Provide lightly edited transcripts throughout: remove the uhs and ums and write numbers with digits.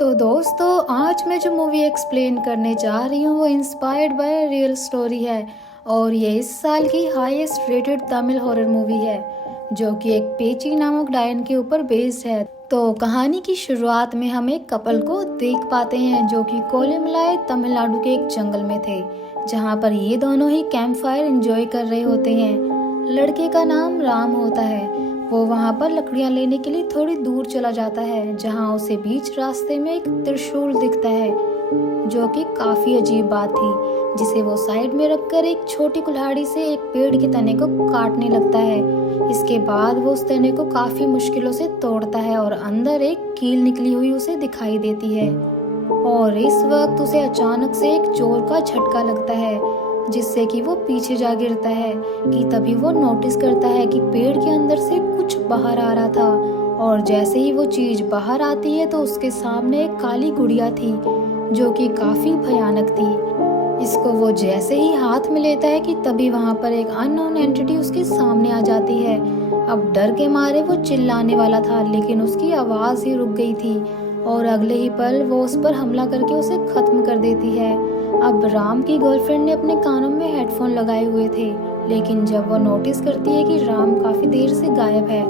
तो दोस्तों, आज मैं जो मूवी एक्सप्लेन करने जा रही हूँ वो इंस्पायर्ड बाय रियल स्टोरी है और ये इस साल की highest rated Tamil horror movie है जो कि एक पेची नामक डायन के ऊपर बेस्ड है। तो कहानी की शुरुआत में हम एक कपल को देख पाते हैं जो कि कोलिमलाई तमिलनाडु के एक जंगल में थे, जहाँ पर ये दोनों ही कैंप फायर एंजॉय कर रहे होते हैं। लड़के का नाम राम होता है। वो वहाँ पर लकड़ियाँ लेने के लिए थोड़ी दूर चला जाता है, जहाँ उसे बीच रास्ते में एक त्रिशूल दिखता है जो कि काफी अजीब बात थी, जिसे वो साइड में रखकर एक छोटी कुल्हाड़ी से एक पेड़ के तने को काटने लगता है। इसके बाद वो उस तने को काफी मुश्किलों से तोड़ता है और अंदर एक कील निकली हुई उसे दिखाई देती है। और इस वक्त उसे अचानक से एक जोर का झटका लगता है जिससे कि वो पीछे जा गिरता है कि तभी वो नोटिस करता है कि पेड़ के अंदर से कुछ बाहर आ रहा था। और जैसे ही वो चीज बाहर आती है तो उसके सामने एक काली गुड़िया थी जो कि काफी भयानक थी। इसको वो जैसे ही हाथ में लेता है कि तभी वहाँ पर एक अननोन एंटिटी उसके सामने आ जाती है। अब डर के मारे वो चिल्लाने वाला था, लेकिन उसकी आवाज ही रुक गई थी और अगले ही पल वो उस पर हमला करके उसे खत्म कर देती है। अब राम की गर्लफ्रेंड ने अपने कानों में हेडफोन लगाए हुए थे, लेकिन जब वो नोटिस करती है कि राम काफी देर से गायब है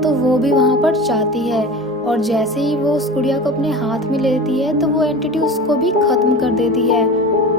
तो वो भी वहाँ पर जाती है। और जैसे ही वो उस गुड़िया को अपने हाथ में लेती है तो वो एंटिटी उसको भी खत्म कर देती है।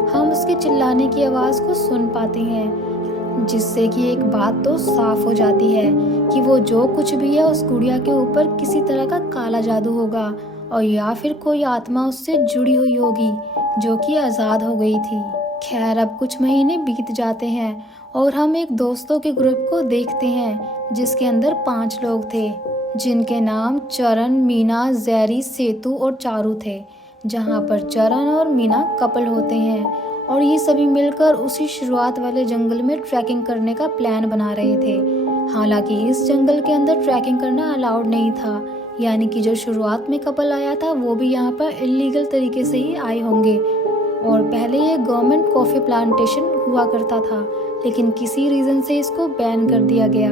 हम उसके चिल्लाने की आवाज को सुन पाते हैं, जिससे कि एक बात तो साफ हो जाती है कि वो जो कुछ भी है उस गुड़िया के ऊपर किसी तरह का काला जादू होगा और या फिर कोई आत्मा उससे जुड़ी हुई होगी जो कि आजाद हो गई थी। खैर, अब कुछ महीने बीत जाते हैं और हम एक दोस्तों के ग्रुप को देखते हैं जिसके अंदर 5 लोग थे, जिनके नाम चरण, मीना, जैरी, सेतु और चारू थे। जहाँ पर चरण और मीना कपल होते हैं और ये सभी मिलकर उसी शुरुआत वाले जंगल में ट्रैकिंग करने का प्लान बना रहे थे। हालांकि इस जंगल के अंदर ट्रैकिंग करना अलाउड नहीं था, यानी कि जो शुरुआत में कपल आया था वो भी यहाँ पर इलीगल तरीके से ही आए होंगे। और पहले ये गवर्नमेंट कॉफी प्लांटेशन हुआ करता था, लेकिन किसी रीजन से इसको बैन कर दिया गया।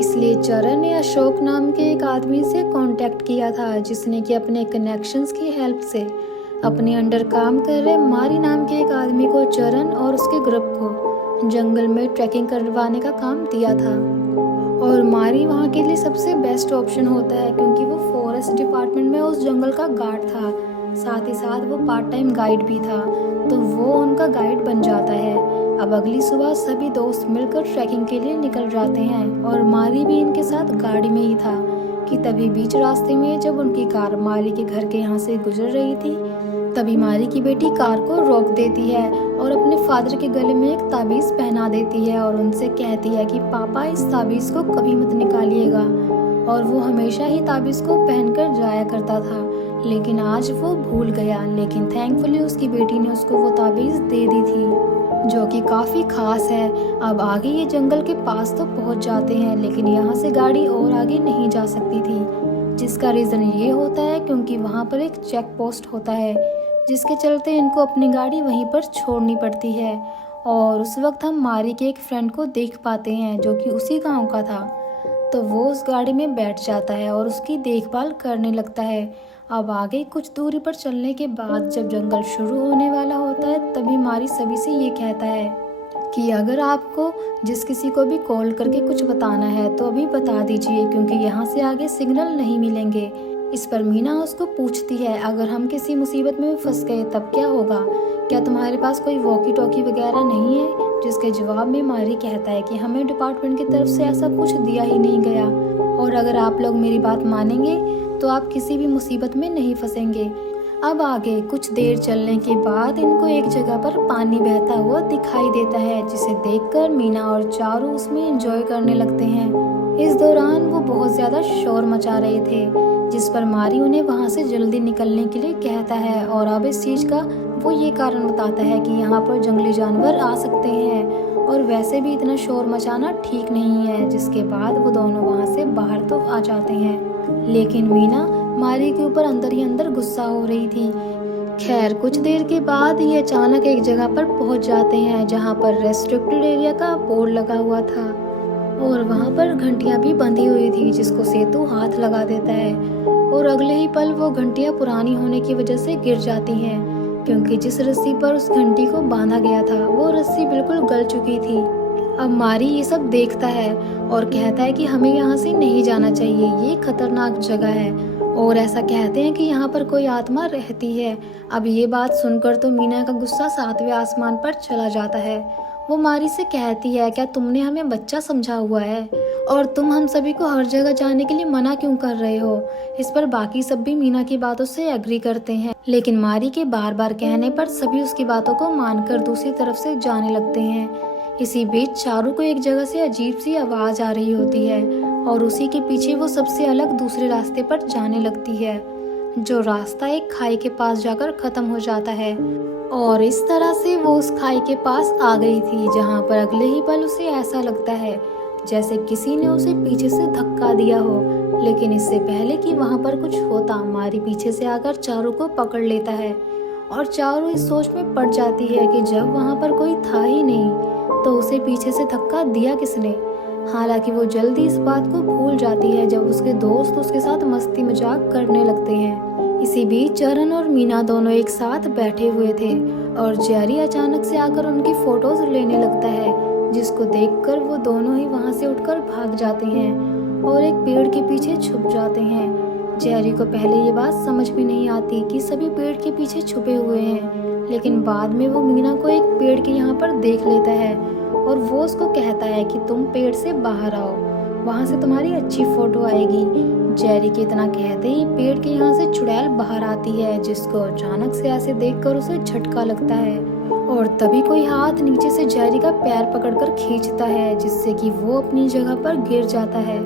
इसलिए चरण ने अशोक नाम के एक आदमी से कांटेक्ट किया था, जिसने कि अपने कनेक्शंस की हेल्प से अपने अंडर काम कर रहे मारी नाम के एक आदमी को चरण और उसके ग्रुप को जंगल में ट्रैकिंग करवाने का काम दिया था। और मारी वहाँ के लिए सबसे बेस्ट ऑप्शन होता है क्योंकि वो फॉरेस्ट डिपार्टमेंट में उस जंगल का गार्ड था, साथ ही साथ वो पार्ट टाइम गाइड भी था, तो वो उनका गाइड बन जाता है। अब अगली सुबह सभी दोस्त मिलकर ट्रैकिंग के लिए निकल जाते हैं और मारी भी इनके साथ गाड़ी में ही था कि तभी बीच रास्ते में जब उनकी कार मारी के घर के यहाँ से गुजर रही थी, तभी मारी की बेटी कार को रोक देती है और अपने फादर के गले में एक ताबीज पहना देती है और उनसे कहती है कि पापा इस ताबीज को कभी मत निकालिएगा। और वो हमेशा ही ताबीज को पहनकर जाया करता था, लेकिन आज वो भूल गया। लेकिन थैंकफुली उसकी बेटी ने उसको वो ताबीज दे दी थी जो कि काफी खास है। अब आगे ये जंगल के पास तो पहुंच जाते हैं, लेकिन यहाँ से गाड़ी और आगे नहीं जा सकती थी, जिसका रीजन ये होता है क्योंकि वहाँ पर एक चेक पोस्ट होता है, जिसके चलते इनको अपनी गाड़ी वहीं पर छोड़नी पड़ती है। और उस वक्त हम मारी के एक फ्रेंड को देख पाते हैं जो कि उसी गांव का था, तो वो उस गाड़ी में बैठ जाता है और उसकी देखभाल करने लगता है। अब आगे कुछ दूरी पर चलने के बाद जब जंगल शुरू होने वाला होता है, तभी मारी सभी से ये कहता है कि अगर आपको जिस किसी को भी कॉल करके कुछ बताना है तो अभी बता दीजिए, क्योंकि यहाँ से आगे सिग्नल नहीं मिलेंगे। इस पर मीना उसको पूछती है, अगर हम किसी मुसीबत में फंस गए तब क्या होगा, क्या तुम्हारे पास कोई वॉकी टॉकी वगैरह नहीं है? जिसके जवाब में मारी कहता है कि हमें डिपार्टमेंट की तरफ से ऐसा कुछ दिया ही नहीं गया, और अगर आप लोग मेरी बात मानेंगे तो आप किसी भी मुसीबत में नहीं फंसेंगे। अब आगे कुछ देर चलने के बाद इनको एक जगह पर पानी बहता हुआ दिखाई देता है, जिसे देखकर मीना और चारू उसमें एंजॉय करने लगते हैं। इस दौरान वो बहुत ज्यादा शोर मचा रहे थे, जिस पर मारी उन्हें वहां से जल्दी निकलने के लिए कहता है। और अब इस चीज का वो ये कारण बताता है कि यहाँ पर जंगली जानवर आ सकते हैं और वैसे भी इतना शोर मचाना ठीक नहीं है। जिसके बाद वो दोनों वहां से बाहर तो आ जाते हैं, लेकिन मीना मारी के ऊपर अंदर ही अंदर गुस्सा हो रही थी। खैर, कुछ देर के बाद ये अचानक एक जगह पर पहुंच जाते हैं जहां पर रेस्ट्रिक्टेड एरिया का बोर्ड लगा हुआ था और वहां पर घंटियां भी बंधी हुई थी, जिसको सेतु हाथ लगा देता है और अगले ही पल वो घंटियां पुरानी होने की वजह से गिर जाती हैं, क्योंकि जिस रस्सी पर उस घंटी को बांधा गया था वो रस्सी बिल्कुल गल चुकी थी। अब मारी ये सब देखता है और कहता है कि हमें यहाँ से नहीं जाना चाहिए, ये खतरनाक जगह है, और ऐसा कहते हैं कि यहाँ पर कोई आत्मा रहती है। अब ये बात सुनकर तो मीना का गुस्सा 7वें आसमान पर चला जाता है। वो मारी से कहती है, क्या तुमने हमें बच्चा समझा हुआ है, और तुम हम सभी को हर जगह जाने के लिए मना क्यों कर रहे हो। इस पर बाकी सब भी मीना की बातों से एग्री करते हैं, लेकिन मारी के बार बार कहने पर सभी उसकी बातों को मानकर दूसरी तरफ से जाने लगते हैं। इसी बीच चारू को एक जगह से अजीब सी आवाज आ रही होती है और उसी के पीछे वो सबसे अलग दूसरे रास्ते पर जाने लगती है, जो रास्ता एक खाई के पास जाकर खत्म हो जाता है। और इस तरह से वो उस खाई के पास आ गई थी, जहाँ पर अगले ही पल उसे ऐसा लगता है जैसे किसी ने उसे पीछे से धक्का दिया हो। लेकिन इससे पहले कि वहाँ पर कुछ होता, मारी पीछे से आकर चारू को पकड़ लेता है और चारू इस सोच में पड़ जाती है कि जब वहाँ पर कोई था ही नहीं तो उसे पीछे से धक्का दिया किसने। हालांकि वो जल्दी इस बात को भूल जाती है जब उसके दोस्त उसके साथ मस्ती मजाक करने लगते हैं। इसी बीच चरण और मीना दोनों एक साथ बैठे हुए थे और जेरी अचानक से आकर उनकी फोटोज लेने लगता है, जिसको देखकर वो दोनों ही वहां से उठकर भाग जाते हैं और एक पेड़ के पीछे छुप जाते हैं। जेरी को पहले ये बात समझ में नहीं आती कि सभी पेड़ के पीछे छुपे हुए हैं, लेकिन बाद में वो मीना को एक पेड़ के यहाँ पर देख लेता है और वो उसको कहता है कि तुम पेड़ से बाहर आओ, वहाँ से तुम्हारी अच्छी फोटो आएगी। जेरी के इतना कहते ही पेड़ के यहाँ से चुड़ैल बाहर आती है, जिसको अचानक से ऐसे देखकर उसे झटका लगता है और तभी कोई हाथ नीचे से जेरी का पैर पकड़कर खींचता है, जिससे कि वो अपनी जगह पर गिर जाता है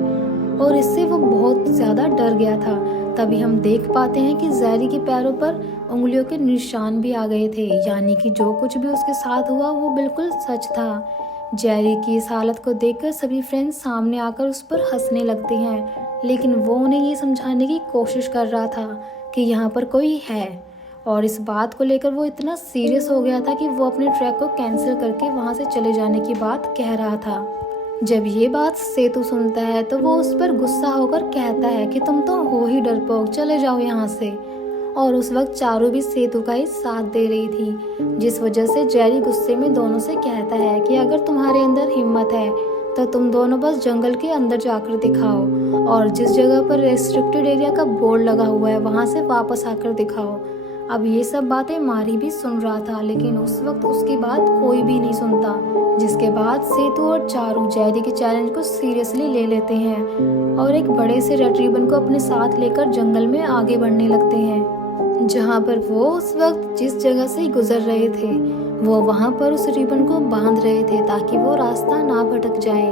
और इससे वो बहुत ज्यादा डर गया था। तभी हम देख पाते हैं कि जेरी के पैरों पर उंगलियों के निशान भी आ गए थे, यानी कि जो कुछ भी उसके साथ हुआ वो बिल्कुल सच था। जेरी की इस हालत को देखकर सभी फ्रेंड्स सामने आकर उस पर हंसने लगते हैं, लेकिन वो उन्हें ये समझाने की कोशिश कर रहा था कि यहाँ पर कोई है, और इस बात को लेकर वो इतना सीरियस हो गया था कि वो अपने ट्रैक को कैंसिल करके वहाँ से चले जाने की बात कह रहा था। जब ये बात सेतु सुनता है तो वो उस पर गुस्सा होकर कहता है कि तुम तो हो ही डरपोक, चले जाओ यहाँ से। और उस वक्त चारू भी सेतु का ही साथ दे रही थी, जिस वजह से जेरी गुस्से में दोनों से कहता है कि अगर तुम्हारे अंदर हिम्मत है तो तुम दोनों बस जंगल के अंदर जाकर दिखाओ और जिस जगह पर रेस्ट्रिक्टेड एरिया का बोर्ड लगा हुआ है वहां से वापस आकर दिखाओ। अब ये सब बातें मारी भी सुन रहा था, लेकिन उस वक्त उसकी बात कोई भी नहीं सुनता, जिसके बाद सेतु और चारू जेरी के चैलेंज को सीरियसली ले लेते हैं और एक बड़े से रेड रिबन को अपने साथ लेकर जंगल में आगे बढ़ने लगते हैं। जहाँ पर वो उस वक्त जिस जगह से गुजर रहे थे वो वहाँ पर उस रिबन को बांध रहे थे ताकि वो रास्ता ना भटक जाए।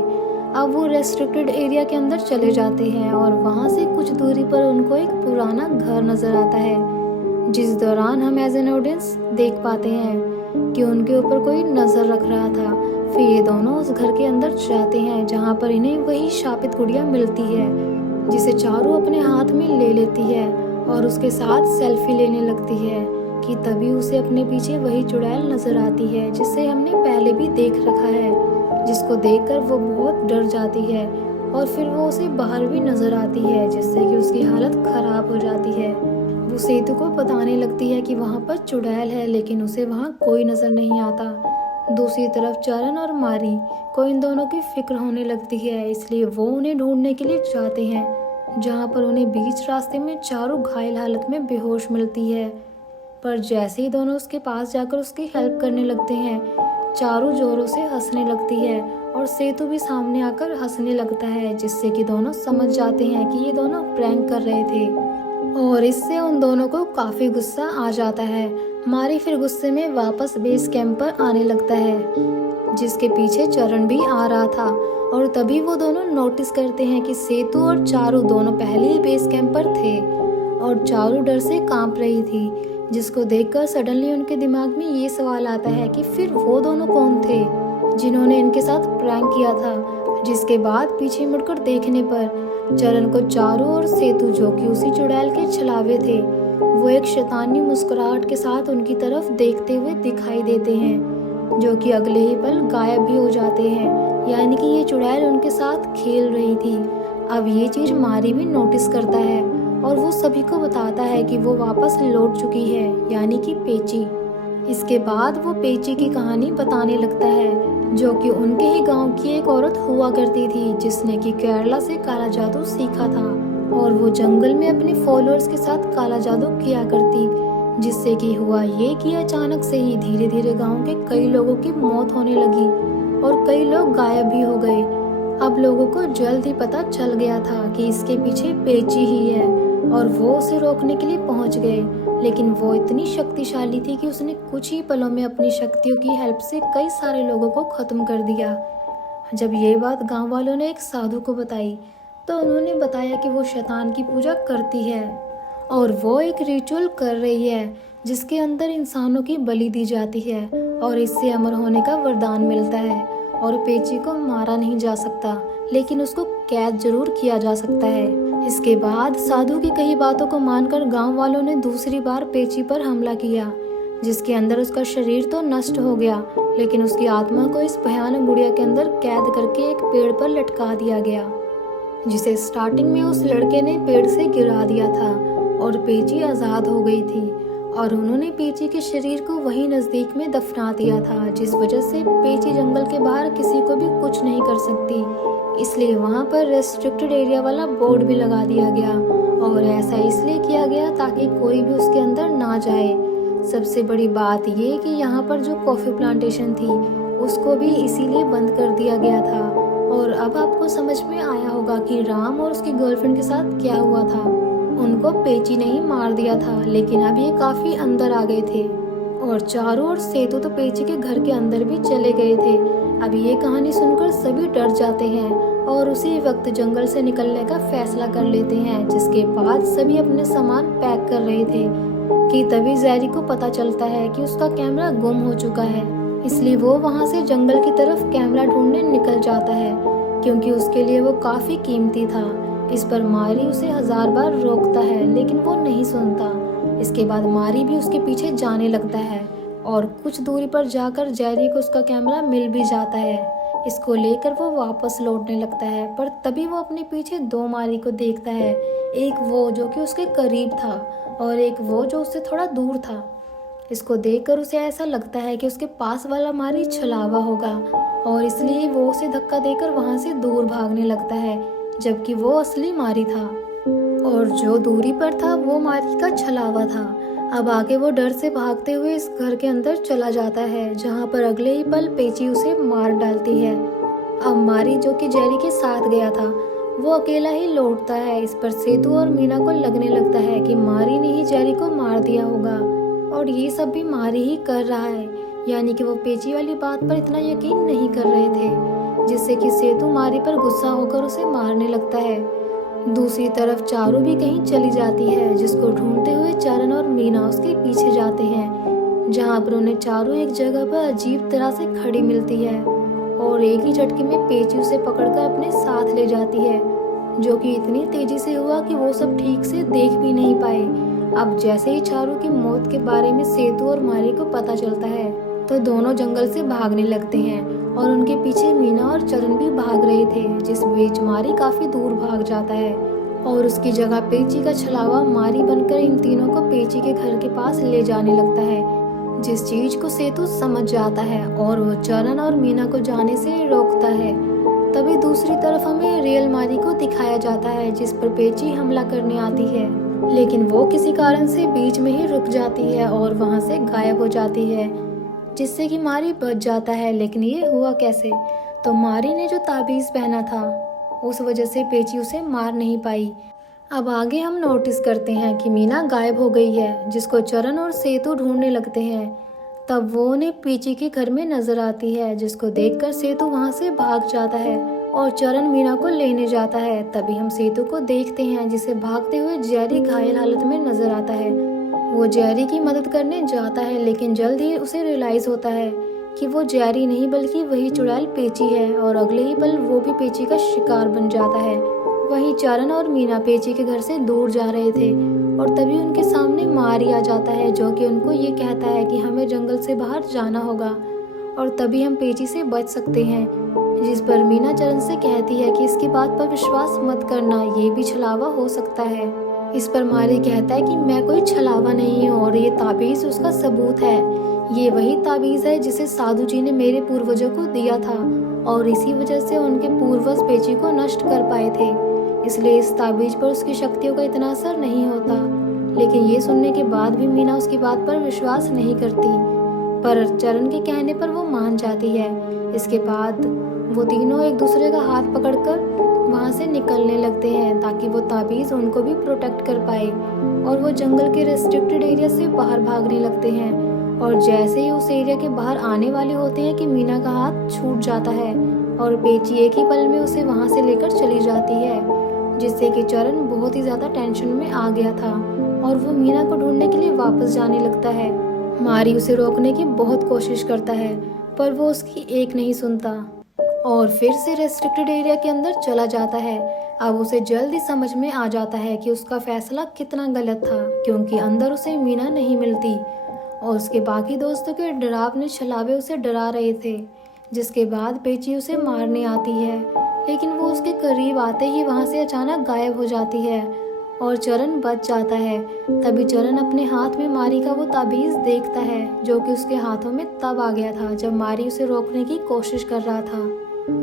अब वो रेस्ट्रिक्टेड एरिया के अंदर चले जाते हैं और वहाँ से कुछ दूरी पर उनको एक पुराना घर नजर आता है, जिस दौरान हम एज एन ऑडियंस देख पाते हैं कि उनके ऊपर कोई नजर रख रहा था। फिर ये दोनों उस घर के अंदर जाते हैं जहाँ पर इन्हें वही शापित गुड़िया मिलती है, जिसे चारू अपने हाथ में ले लेती है और उसके साथ सेल्फी लेने लगती है कि तभी उसे अपने पीछे वही चुड़ैल नजर आती है जिसे हमने पहले भी देख रखा है, जिसको देखकर वो बहुत डर जाती है और फिर वो उसे बाहर भी नजर आती है, जिससे कि उसकी हालत खराब हो जाती है। वो सेतु को बताने लगती है कि वहाँ पर चुड़ैल है, लेकिन उसे वहाँ कोई नजर नहीं आता। दूसरी तरफ चरण और मारी को इन दोनों की फिक्र होने लगती है, इसलिए वो उन्हें ढूंढने के लिए जाते हैं, जहाँ पर उन्हें बीच रास्ते में चारू घायल हालत में बेहोश मिलती है। पर जैसे ही दोनों उसके पास जाकर उसकी हेल्प करने लगते हैं, चारू जोरों से हंसने लगती है और सेतु भी सामने आकर हंसने लगता है, जिससे कि दोनों समझ जाते हैं कि ये दोनों प्रैंक कर रहे थे और इससे उन दोनों को काफी गुस्सा आ जाता है। मारी फिर गुस्से में वापस बेस कैंप पर आने लगता है, जिसके पीछे चरण भी आ रहा था, और तभी वो दोनों नोटिस करते हैं कि सेतु और चारू दोनों पहले ही बेस कैंप पर थे और चारू डर से कांप रही थी, जिसको देखकर सडनली उनके दिमाग में ये सवाल आता है कि फिर वो दोनों कौन थे जिन्होंने इनके साथ प्रैंक किया था। जिसके बाद पीछे मुड़कर देखने पर चरण को चारू और सेतु, जो कि उसी चुड़ैल के छलावे थे, वो एक शैतानी मुस्कुराहट के साथ उनकी तरफ देखते हुए दिखाई देते हैं, जो कि अगले ही पल गायब भी हो जाते हैं, यानी कि ये चुड़ैल उनके साथ खेल रही थी। अब ये चीज मारी भी नोटिस करता है और वो सभी को बताता है कि वो वापस लौट चुकी है, यानी कि पेची। इसके बाद वो पेची की कहानी बताने लगता है, जो कि उनके ही गांव की एक औरत हुआ करती थी जिसने कि केरला से काला जादू सीखा था, और वो जंगल में अपने फॉलोअर्स के साथ काला जादू किया करती, जिससे कि हुआ ये कि अचानक से ही धीरे धीरे गांव के कई लोगों की मौत होने लगी और कई लोग गायब भी हो गए। अब लोगों को जल्द ही पता चल गया था कि इसके पीछे पेची ही है, और वो उसे रोकने के लिए पहुंच गए। लेकिन वो इतनी शक्तिशाली थी कि उसने कुछ ही पलों में अपनी शक्तियों की हेल्प से कई सारे लोगों को खत्म कर दिया। जब ये बात गांव वालों ने एक साधु को बताई, तो उन्होंने बताया कि वो शैतान की पूजा करती है और वो एक रिचुअल कर रही है जिसके अंदर इंसानों की बलि दी जाती है और इससे अमर होने का वरदान मिलता है। और पेची को मारा नहीं जा सकता, लेकिन उसको कैद जरूर किया जा सकता है। इसके बाद साधु की कई बातों को मानकर गांव वालों ने दूसरी बार पेची पर हमला किया, जिसके अंदर उसका शरीर तो नष्ट हो गया, लेकिन उसकी आत्मा को इस भयानक गुड़िया के अंदर कैद करके एक पेड़ पर लटका दिया गया, जिसे स्टार्टिंग में उस लड़के ने पेड़ से गिरा दिया था और पेची आजाद हो गई थी। और उन्होंने पेची के शरीर को वही नजदीक में दफना दिया था, जिस वजह से पेची जंगल के बाहर किसी को भी कुछ नहीं कर सकती। इसलिए वहाँ पर रेस्ट्रिक्टेड एरिया वाला बोर्ड भी लगा दिया गया, और ऐसा इसलिए किया गया ताकि कोई भी उसके अंदर ना जाए। सबसे बड़ी बात ये कि यहाँ पर जो कॉफी प्लांटेशन थी उसको भी इसीलिए बंद कर दिया गया था। और अब आपको समझ में आया होगा कि राम और उसकी गर्लफ्रेंड के साथ क्या हुआ था। उनको पेची ने ही मार दिया था, लेकिन अब ये काफी अंदर आ गए थे और चारू और सेतु तो पेची के घर के अंदर भी चले गए थे। अब ये कहानी सुनकर सभी डर जाते हैं और उसी वक्त जंगल से निकलने का फैसला कर लेते हैं, जिसके बाद सभी अपने सामान पैक कर रहे थे कि तभी जैरी को पता चलता है कि उसका कैमरा गुम हो चुका है। इसलिए वो वहाँ से जंगल की तरफ कैमरा ढूंढने निकल जाता है, क्योंकि उसके लिए वो काफी कीमती था। इस पर मारी उसे 1000 बार रोकता है, लेकिन वो नहीं सुनता। इसके बाद मारी भी उसके पीछे जाने लगता है और कुछ दूरी पर जाकर जैरी को उसका कैमरा मिल भी जाता है। इसको लेकर वो वापस लौटने लगता है, पर तभी वो अपने पीछे 2 मारी को देखता है, एक वो जो कि उसके करीब था और एक वो जो उससे थोड़ा दूर था। इसको देखकर उसे ऐसा लगता है कि उसके पास वाला मारी छलावा होगा, और इसलिए वो उसे धक्का देकर वहां से दूर भागने लगता है, जबकि वो असली मारी था और जो दूरी पर था वो मारी का छलावा था। अब आगे वो डर से भागते हुए इस घर के अंदर चला जाता है, जहाँ पर अगले ही पल पेची उसे मार डालती है। अब मारी जो कि जेरी के साथ गया था वो अकेला ही लौटता है। इस पर सेतु और मीना को लगने लगता है कि मारी ने ही जेरी को मार दिया होगा, और ये सब भी मारी ही कर रहा है, यानी कि वो पेची वाली बात पर इतना यकीन नहीं कर रहे थे, जिससे कि सेतु मारी पर गुस्सा होकर उसे मारने लगता है। दूसरी तरफ चारू भी कहीं चली जाती है, जिसको ढूंढते हुए चरण और मीना उसके पीछे जाते हैं, जहाँ पर उन्हें चारू एक जगह पर अजीब तरह से खड़ी मिलती है और एक ही झटके में पेची उसे पकड़कर अपने साथ ले जाती है, जो कि इतनी तेजी से हुआ कि वो सब ठीक से देख भी नहीं पाए। अब जैसे ही चारू की मौत के बारे में सेतु और मारी को पता चलता है, तो दोनों जंगल से भागने लगते हैं और उनके पीछे मीना और चरण भी भाग रहे थे, जिस बीच मारी काफी दूर भाग जाता है और उसकी जगह पेची का छलावा मारी बनकर इन तीनों को पेची के घर के पास ले जाने लगता है, जिस चीज को सेतु समझ जाता है और वो चरण और मीना को जाने से रोकता है। तभी दूसरी तरफ हमें रियल मारी को दिखाया जाता है, जिस पर पेची हमला करने आती है, लेकिन वो किसी कारण से बीच में ही रुक जाती है और वहां से गायब हो जाती है, जिससे कि मारी बच जाता है। लेकिन ये हुआ कैसे? तो मारी ने जो ताबीज पहना था उस वजह से पेची उसे मार नहीं पाई। अब आगे हम नोटिस करते हैं कि मीना गायब हो गई है, जिसको चरण और सेतु ढूंढने लगते हैं। तब वो उन्हें पेची के घर में नजर आती है, जिसको देखकर सेतु वहां से भाग जाता है और चरण मीना को लेने जाता है। तभी हम सेतु को देखते हैं, जिसे भागते हुए जेरी घायल हालत में नजर आता है। वो जेरी की मदद करने जाता है, लेकिन जल्द ही उसे रियलाइज होता है कि वो जेरी नहीं बल्कि वही चुड़ैल पेची है, और अगले ही पल वो भी पेची का शिकार बन जाता है। वहीं चरण और मीना पेची के घर से दूर जा रहे थे और तभी उनके सामने मारी आ जाता है, जो कि उनको ये कहता है कि हमें जंगल से बाहर जाना होगा और तभी हम पेची से बच सकते हैं। जिस पर मीना चरण से कहती है कि इसकी बात पर विश्वास मत करना, ये भी छलावा हो सकता है। इस पर मारी कहता है कि मैं कोई छलावा नहीं हूँ और ये ताबीज़ उसका सबूत है। ये वही ताबीज़ है जिसे साधु जी ने मेरे पूर्वजों को दिया था और इसी वजह से उनके पूर्वज पेची को नष्ट कर पाए थे। इसलिए इस ताबीज़ पर उसकी शक्तियों का इतना असर नहीं होता। लेकिन ये सुनने के बाद भी मीना उसकी बात पर विश्वास नहीं करती, पर चरण के कहने पर वो मान जाती है। इसके बाद वो तीनों एक दूसरे का हाथ पकड़कर वहाँ से निकलने लगते हैं ताकि वो ताबीज़ उनको भी प्रोटेक्ट कर पाए, और वो जंगल के रेस्ट्रिक्टेड एरिया से बाहर भागने लगते हैं। और जैसे ही उस एरिया के बाहर आने वाले होते हैं कि मीना का हाथ छूट जाता है और पेची एक ही पल में उसे वहाँ से लेकर चली जाती है, जिससे कि चरण बहुत ही ज़्यादा टेंशन में आ गया था और वो मीना को ढूंढने के लिए वापस जाने लगता है। मारी उसे रोकने की बहुत कोशिश करता है पर वो उसकी एक नहीं सुनता और फिर से रेस्ट्रिक्टेड एरिया के अंदर चला जाता है। अब उसे जल्द ही समझ में आ जाता है कि उसका फैसला कितना गलत था, क्योंकि अंदर उसे मीना नहीं मिलती और उसके बाकी दोस्तों के डरावने छलावे उसे डरा रहे थे। जिसके बाद पेची उसे मारने आती है, लेकिन वो उसके करीब आते ही वहाँ से अचानक गायब हो जाती है और चरण बच जाता है। तभी चरण अपने हाथ में मारी का वो ताबीज़ देखता है जो कि उसके हाथों में तब आ गया था जब मारी उसे रोकने की कोशिश कर रहा था।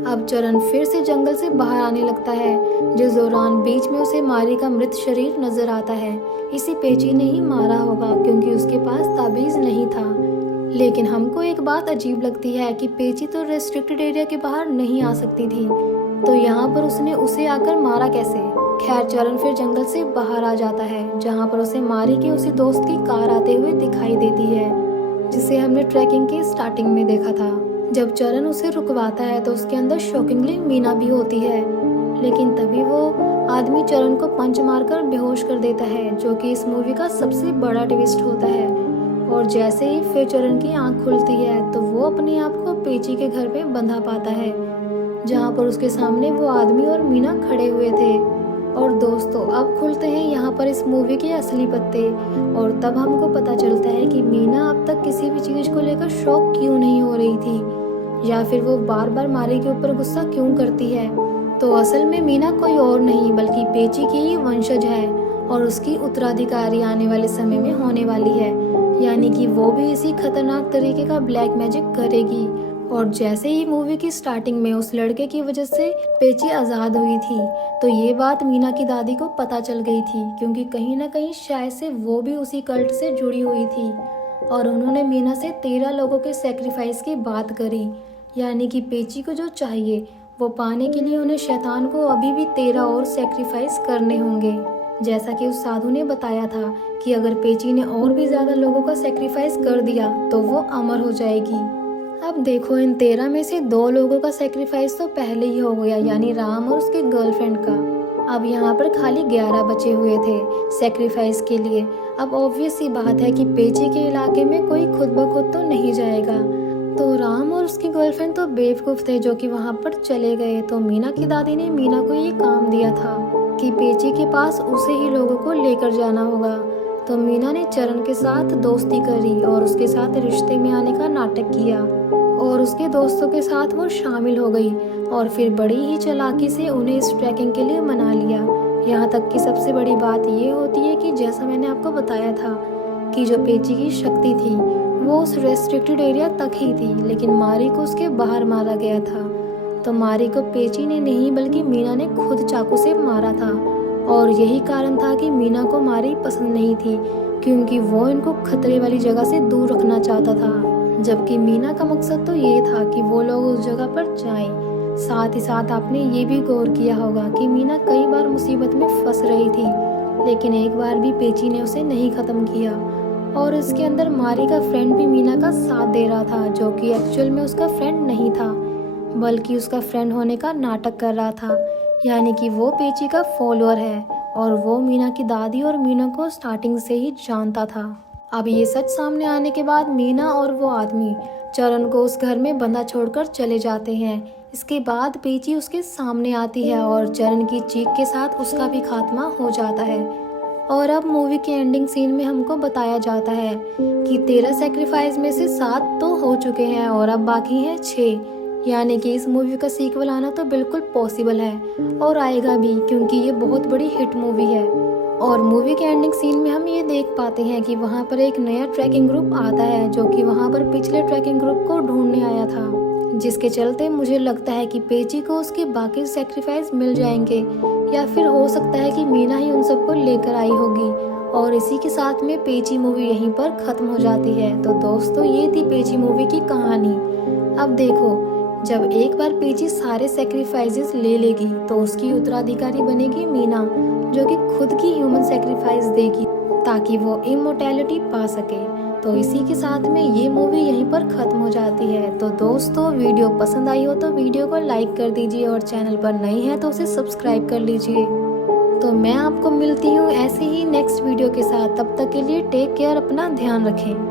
अब चरण फिर से जंगल से बाहर आने लगता है, जिस दौरान बीच में उसे मारी का मृत शरीर नजर आता है। इसी पेची ने ही मारा होगा क्योंकि उसके पास ताबीज़ नहीं था। लेकिन हमको एक बात अजीब लगती है कि पेची तो रेस्ट्रिक्टेड एरिया के बाहर नहीं आ सकती थी, तो यहाँ पर उसने उसे आकर मारा कैसे। खैर चरण फिर जंगल से बाहर आ जाता है, जहाँ पर उसे मारी के उसी दोस्त की कार आते हुए दिखाई देती है, जिसे हमने ट्रैकिंग की स्टार्टिंग में देखा था। जब चरण उसे रुकवाता है तो उसके अंदर शॉकिंगली मीना भी होती है, लेकिन तभी वो आदमी चरण को पंच मारकर बेहोश कर देता है, जो कि इस मूवी का सबसे बड़ा ट्विस्ट होता है। और जैसे ही फिर चरण की आंख खुलती है तो वो अपने आप को पेची के घर पे बंधा पाता है, जहाँ पर उसके सामने वो आदमी और मीना खड़े हुए थे। और दोस्तों अब खुलते हैं यहाँ पर इस मूवी के असली पत्ते, और तब हमको पता चलता है कि मीना अब तक किसी भी चीज़ को लेकर शॉक क्यों नहीं हो रही थी, या फिर वो बार बार मारी के ऊपर गुस्सा क्यों करती है। तो असल में मीना कोई और नहीं बल्कि पेची की ही वंशज है और उसकी उत्तराधिकारी आने वाले समय में होने वाली है, यानी कि वो भी इसी खतरनाक तरीके का ब्लैक मैजिक करेगी। और जैसे ही मूवी की स्टार्टिंग में उस लड़के की वजह से पेची आज़ाद हुई थी, तो ये बात मीना की दादी को पता चल गई थी, क्योंकि कहीं ना कहीं शायद से वो भी उसी कल्ट से जुड़ी हुई थी और उन्होंने मीना से 13 लोगों के सेक्रीफाइस की बात करी, यानी कि पेची को जो चाहिए वो पाने के लिए उन्हें शैतान को अभी भी 13 और सेक्रीफाइस करने होंगे। जैसा कि उस साधु ने बताया था कि अगर पेची ने और भी ज़्यादा लोगों का सेक्रीफाइस कर दिया तो वो अमर हो जाएगी। अब देखो इन 13 में से 2 लोगों का सेक्रीफाइस तो पहले ही हो गया, यानी राम और उसके गर्लफ्रेंड का। अब यहाँ पर खाली 11 बचे हुए थे सेक्रीफाइस के लिए। अब ऑब्वियस सी बात है कि पेची के इलाके में कोई खुद ब खुद तो नहीं जाएगा, तो राम और उसकी गर्लफ्रेंड तो बेवकूफ़ थे जो कि वहाँ पर चले गए। तो मीना की दादी ने मीना को ये काम दिया था कि पेची के पास उसे ही लोगों को लेकर जाना होगा। तो मीना ने चरण के साथ दोस्ती करी और उसके साथ रिश्ते में आने का नाटक किया और उसके दोस्तों के साथ वो शामिल हो गई और फिर बड़ी ही चालाकी से उन्हें इस ट्रैकिंग के लिए मना लिया। यहाँ तक कि सबसे बड़ी बात ये होती है कि जैसा मैंने आपको बताया था कि जो पेची की शक्ति थी वो उस रेस्ट्रिक्टेड एरिया तक ही थी, लेकिन मारी को उसके बाहर मारा गया था। तो मारी को पेची ने नहीं बल्कि मीना ने खुद चाकू से मारा था, और यही कारण था कि मीना को मारी पसंद नहीं थी, क्योंकि वो इनको खतरे वाली जगह से दूर रखना चाहता था, जबकि मीना का मकसद तो ये था कि वो लोग उस जगह पर जाएं। साथ ही साथ आपने ये भी गौर किया होगा कि मीना कई बार मुसीबत में फंस रही थी, लेकिन एक बार भी पेची ने उसे नहीं ख़त्म किया। और इसके अंदर मारी का फ्रेंड भी मीना का साथ दे रहा था, जो कि एक्चुअल में उसका फ्रेंड नहीं था बल्कि उसका फ्रेंड होने का नाटक कर रहा था, यानी कि वो पेची का फॉलोअर है और वो मीना की दादी और मीना को स्टार्टिंग से ही जानता था। अब ये सच सामने आने के बाद मीना और वो आदमी चरण को उस घर में बंधा छोड़कर चले जाते हैं। इसके बाद पेची उसके सामने आती है और चरण की चीख के साथ उसका भी खात्मा हो जाता है। और अब मूवी के एंडिंग सीन में हमको बताया जाता है कि 13 सेक्रीफाइस में से 7 तो हो चुके हैं और अब बाकी हैं 6, यानी कि इस मूवी का सीक्वल आना तो बिल्कुल पॉसिबल है और आएगा भी, क्योंकि ये बहुत बड़ी हिट मूवी है और मूवी के एंडिंग सीन में हम ये देख पाते हैं कि वहाँ पर एक नया ट्रैकिंग ग्रुप आता है जो कि वहाँ पर पिछले ट्रैकिंग ग्रुप को ढूंढने आया था, जिसके चलते मुझे लगता है कि पेची को उसके बाकी सेक्रीफाइस मिल जाएंगे या फिर हो सकता है कि मीना ही उन सबको लेकर आई होगी। और इसी के साथ में पेची मूवी यहीं पर ख़त्म हो जाती है। तो दोस्तों ये थी पेची मूवी की कहानी। अब देखो, जब एक बार पेची सारे सेक्रीफाइसेस ले लेगी तो उसकी उत्तराधिकारी बनेगी मीना, जो कि खुद की ह्यूमन सेक्रीफाइस देगी ताकि वो इमोर्टैलिटी पा सके। तो इसी के साथ में ये मूवी यहीं पर ख़त्म हो जाती है। तो दोस्तों वीडियो पसंद आई हो तो वीडियो को लाइक कर दीजिए और चैनल पर नए हैं तो उसे सब्सक्राइब कर लीजिए। तो मैं आपको मिलती हूँ ऐसे ही नेक्स्ट वीडियो के साथ। तब तक के लिए टेक केयर, अपना ध्यान रखें।